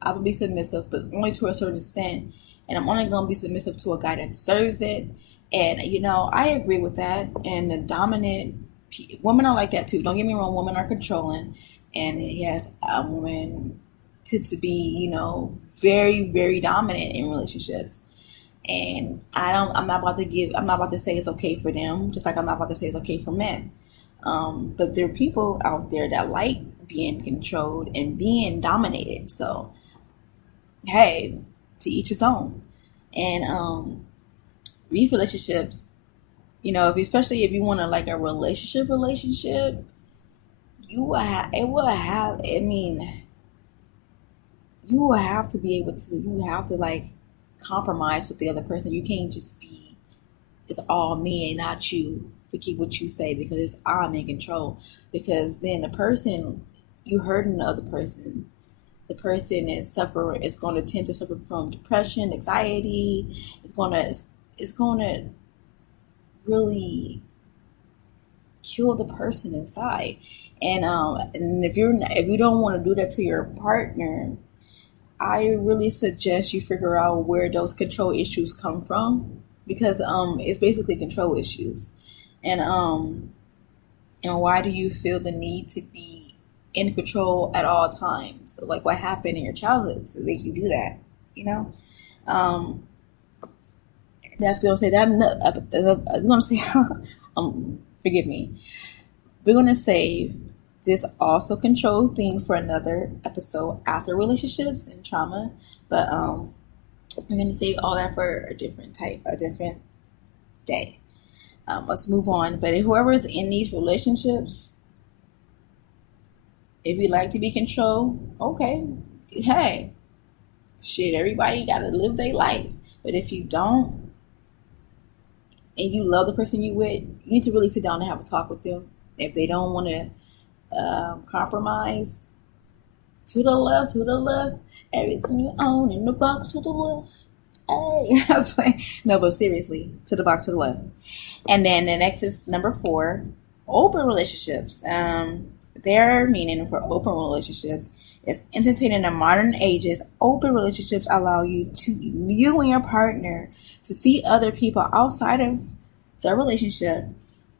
I would be submissive, but only to a certain extent. And I'm only gonna be submissive to a guy that deserves it. And I agree with that. And the dominant women are like that too. Don't get me wrong, women are controlling, and yes, a woman to be very very dominant in relationships. And I'm not about to say it's okay for them, just like I'm not about to say it's okay for men. But there are people out there that like being controlled and being dominated. So hey, to each his own. And these relationships, especially if you want to like a relationship, you will have it will have. I mean, you will have to be able to. You have to like compromise with the other person. You can't just be it's all me and not you. Forget what you say because it's I'm in control. Because then the person you hurting the other person. The person is going to tend to suffer from depression, anxiety. It's going to really kill the person inside. And if you don't want to do that to your partner, I really suggest you figure out where those control issues come from, because it's basically control issues. And why do you feel the need to be in control at all times? So like what happened in your childhood to make you do that? You know, um, that's what I'm gonna say. I'm gonna say, forgive me. We're gonna save this also control theme for another episode after relationships and trauma, but we're gonna save all that for a different day. Let's move on. But whoever's in these relationships, if you like to be controlled, okay, hey, shit, everybody gotta live their life. But if you don't, and you love the person you with, you need to really sit down and have a talk with them. If they don't want to compromise, to the left, everything you own in the box to the left. Hey, that's like no, but seriously, to the box to the left. And then the next is number 4, open relationships. Their meaning for open relationships is entertaining in modern ages. Open relationships allow you and your partner to see other people outside of the relationship.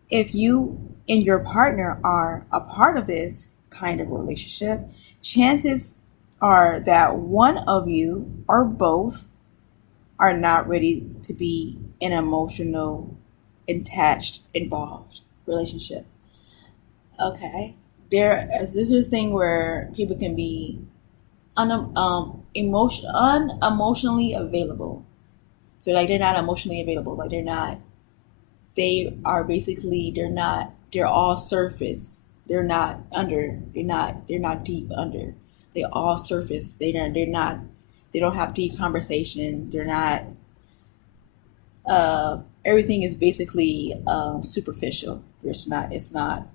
If you and your partner are a part of this kind of relationship, chances are that one of you or both are not ready to be in an emotional, attached, involved relationship. Okay. This is a thing where people can be unemotionally available. So like they're not emotionally available. Like they're all surface. They're not deep under. They all surface. They don't have deep conversations. They're not everything is basically superficial. It's not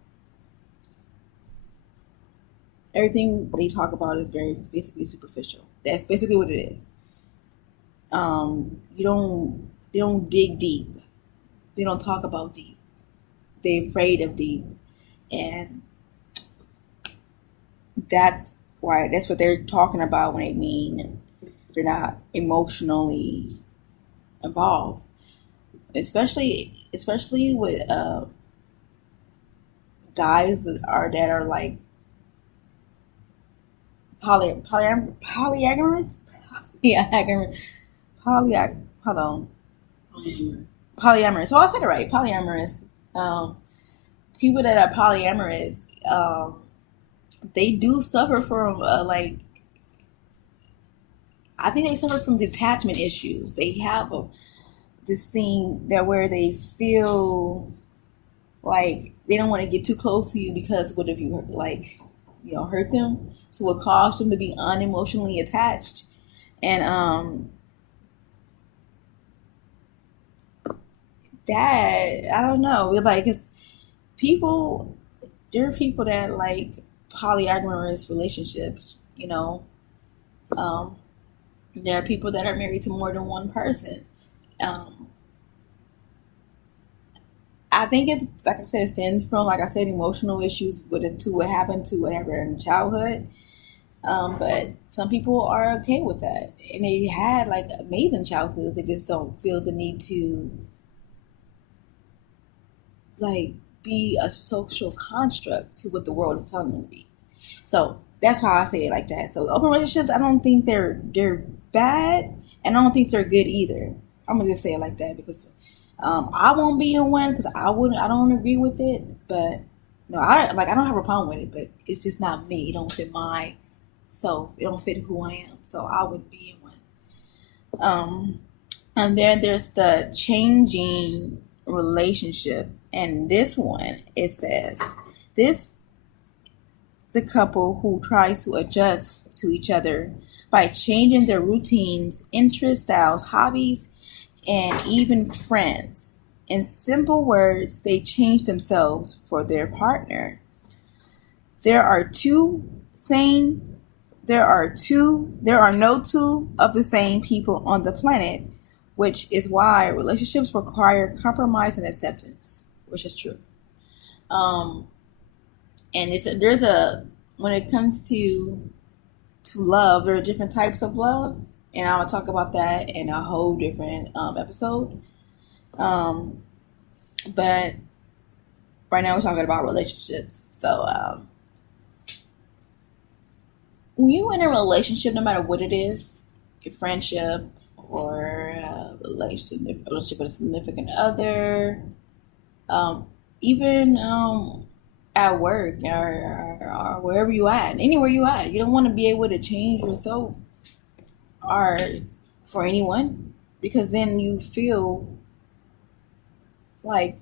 everything they talk about is very basically superficial. That's basically what it is. You don't they don't dig deep. They don't talk about deep. They're afraid of deep, and that's what they're talking about when they mean they're not emotionally involved. Especially with guys that are like polyamorous. Yeah, hold on, polyamorous. So I said it right, polyamorous. Um, People that are polyamorous, they do suffer from I think they suffer from detachment issues. They have this thing that where they feel like they don't want to get too close to you because what if you hurt them? So it causes them to be unemotionally attached, and that I don't know. It's people. There are people that like polyamorous relationships. Um, there are people that are married to more than one person. Um, I think it's like I said, it stems from like I said, emotional issues with it to what happened to whatever in childhood. But some people are okay with that, and they had like amazing childhoods. They just don't feel the need to like be a social construct to what the world is telling them to be. So that's why I say it like that. So open relationships, I don't think they're bad, and I don't think they're good either. I'm gonna just say it like that because I won't be in one because I don't agree with it. But no, I don't have a problem with it, but it's just not me. It don't fit my self. It don't fit who I am. So I wouldn't be in one. And then there's the changing relationship, and this one it says this the couple who tries to adjust to each other by changing their routines, interest styles, hobbies, and even friends. In simple words, they change themselves for their partner. There are two same there are no two of the same people on the planet, which is why relationships require compromise and acceptance, which is true. Um, and there's a when it comes to love, there are different types of love, and I'll talk about that in a whole different episode. Um, but right now we're talking about relationships. So when you're in a relationship, no matter what it is, a friendship or a relationship with a significant other, even at work or wherever you at, anywhere you at, you don't want to be able to change yourself or for anyone because then you feel like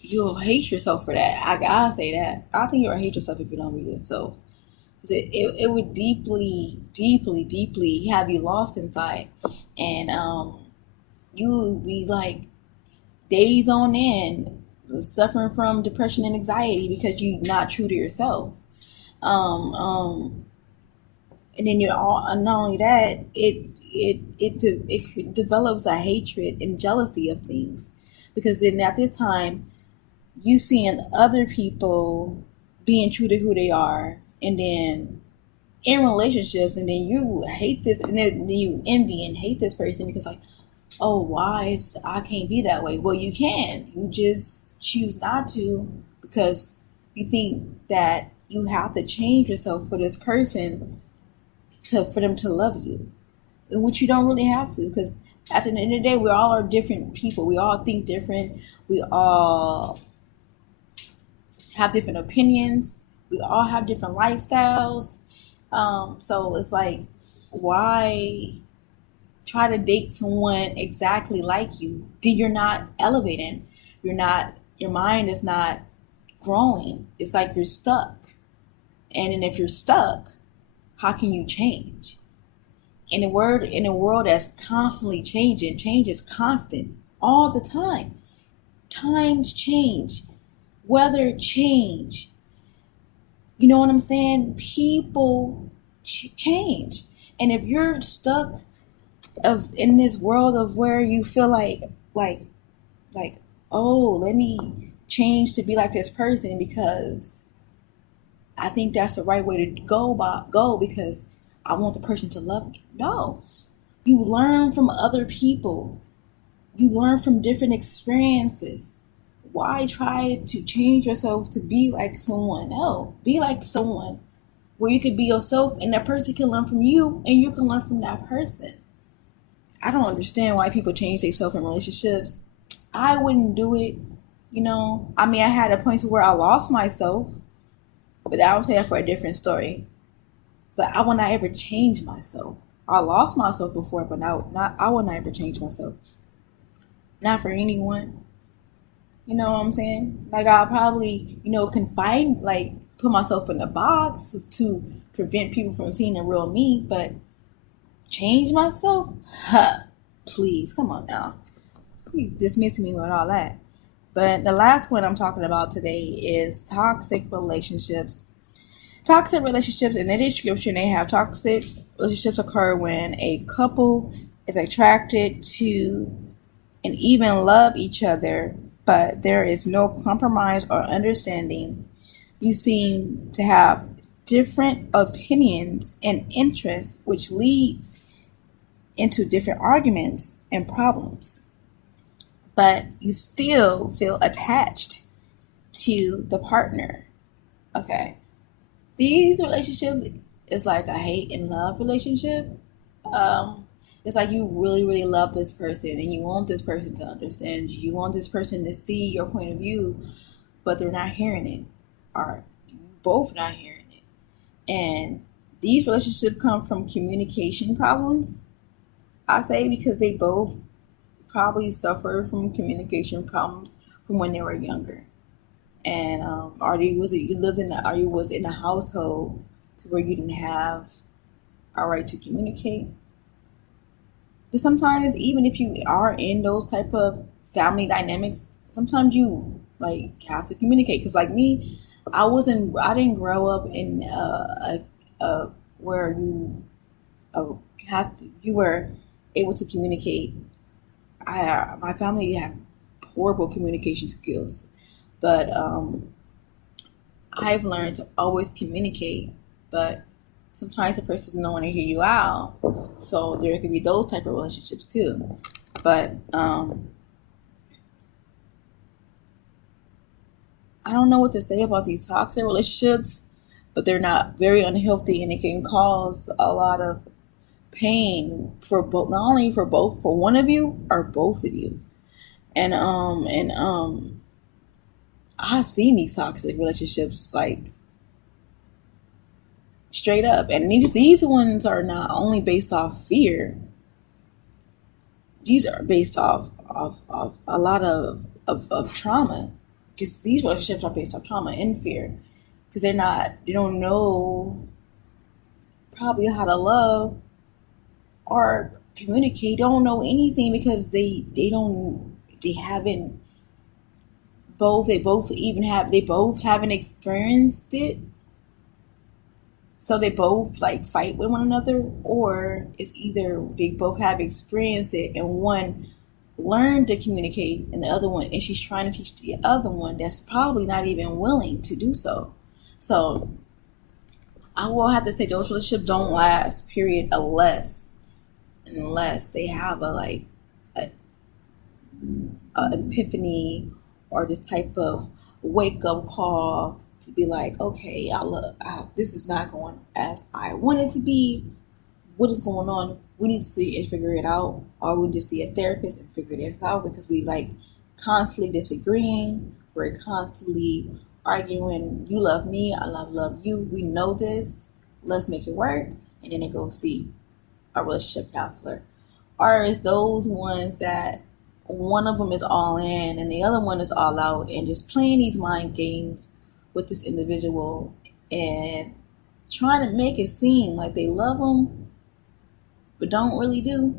you'll hate yourself for that. I'll say that. I think you'll hate yourself if you don't be yourself. Because it would deeply, deeply, deeply have you lost inside. And you would be like days on end suffering from depression and anxiety because you're not true to yourself. And then you're all, and not only that, it develops a hatred and jealousy of things. Because then at this time, you seeing other people being true to who they are, and then in relationships, and then you hate this, and then you envy and hate this person because like, oh, why I can't be that way? Well, you can. You just choose not to because you think that you have to change yourself for this person for them to love you, in which you don't really have to because at the end of the day, we all are different people. We all think different. We all have different opinions. We all have different lifestyles. So it's like, why try to date someone exactly like you? You're not elevating. Your mind is not growing. It's like you're stuck. And then if you're stuck, how can you change? In a world that's constantly changing, change is constant all the time. Times change, weather change. You know what I'm saying? People change. And if you're stuck in this world of where you feel like, oh, let me change to be like this person because I think that's the right way to go because I want the person to love me. No. You learn from other people. You learn from different experiences. Why try to change yourself to be like someone else? Be like someone where you could be yourself and that person can learn from you and you can learn from that person. I don't understand why people change themselves in relationships. I wouldn't do it, I mean, I had a point to where I lost myself, but I would say that for a different story. But I will not ever change myself. I lost myself before, but I will not ever change myself. Not for anyone. You know what I'm saying? Like I'll probably, confine, like put myself in a box to prevent people from seeing the real me, but change myself? Please, come on now. You dismissing me with all that. But the last one I'm talking about today is toxic relationships. Toxic relationships, in the description, they have toxic relationships occur when a couple is attracted to and even love each other, but there is no compromise or understanding. You seem to have different opinions and interests, which leads into different arguments and problems. But you still feel attached to the partner. Okay. These relationships is like a hate and love relationship. It's like you really, really love this person and you want this person to understand you. You want this person to see your point of view, but they're not hearing it. Or you both not hearing it. And these relationships come from communication problems. I say because they both probably suffered from communication problems from when they were younger. And you was in a household to where you didn't have a right to communicate. But sometimes even if you are in those type of family dynamics, sometimes you like have to communicate. Cause like me, I didn't grow up in where you were able to communicate. My family had horrible communication skills, but I've learned to always communicate. But sometimes the person don't want to hear you out, so there could be those type of relationships too. But I don't know what to say about these toxic relationships, but they're not very unhealthy, and it can cause a lot of pain for both, not only for one of you or both of you. And I've seen these toxic relationships like straight up, and these ones are not only based off fear. These are based off a lot of trauma, because these relationships are based off trauma and fear, because they don't know probably how to love or communicate. Don't know anything because they haven't they both haven't experienced it, so they both like fight with one another, or it's either they both have experienced it and one learned to communicate and the other one, and she's trying to teach the other one that's probably not even willing to do so. So I will have to say those relationships don't last, period, unless they have a epiphany or this type of wake up call to be like, okay, this is not going as I want it to be. What is going on? We need to see and figure it out, or we need to see a therapist and figure this out, because we like constantly disagreeing. We're constantly arguing. You love me, I love you. We know this. Let's make it work, and then they go see a relationship counselor. Or is those ones that one of them is all in and the other one is all out and just playing these mind games with this individual and trying to make it seem like they love them but don't really do,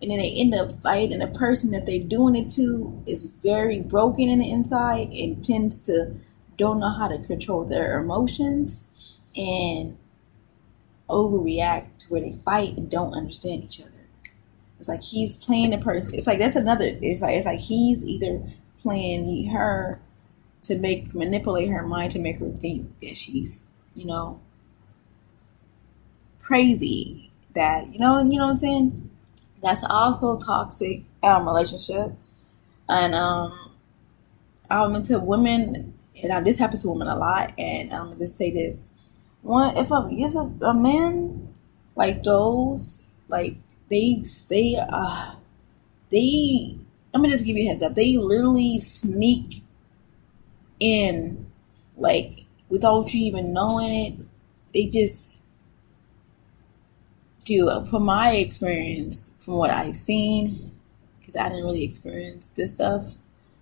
and then they end up fighting. The person that they're doing it to is very broken in the inside and tends to don't know how to control their emotions and overreact to where they fight and don't understand each other. It's like he's playing the person. It's like that's another. It's like he's either playing her to manipulate her mind to make her think that she's, crazy. That what I'm saying. That's also a toxic relationship. And I'm into women, and this happens to women a lot. And I'm gonna just say this: if I'm using a man like those, like. They I'm gonna just give you a heads up. They literally sneak in, like, without you even knowing it. They just do. From my experience, from what I've seen, because I didn't really experience this stuff,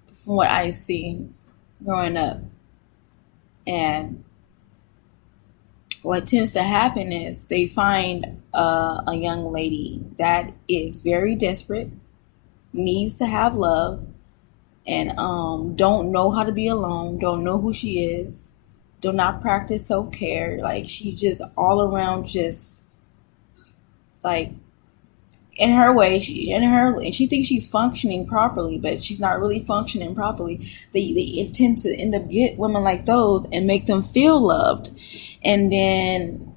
but from what I've seen growing up, and what tends to happen is they find a young lady that is very desperate, needs to have love, and don't know how to be alone, don't know who she is, do not practice self-care. Like, she's just all around just like in her way, and she thinks she's functioning properly, but she's not really functioning properly. They intend to end up get women like those and make them feel loved, and then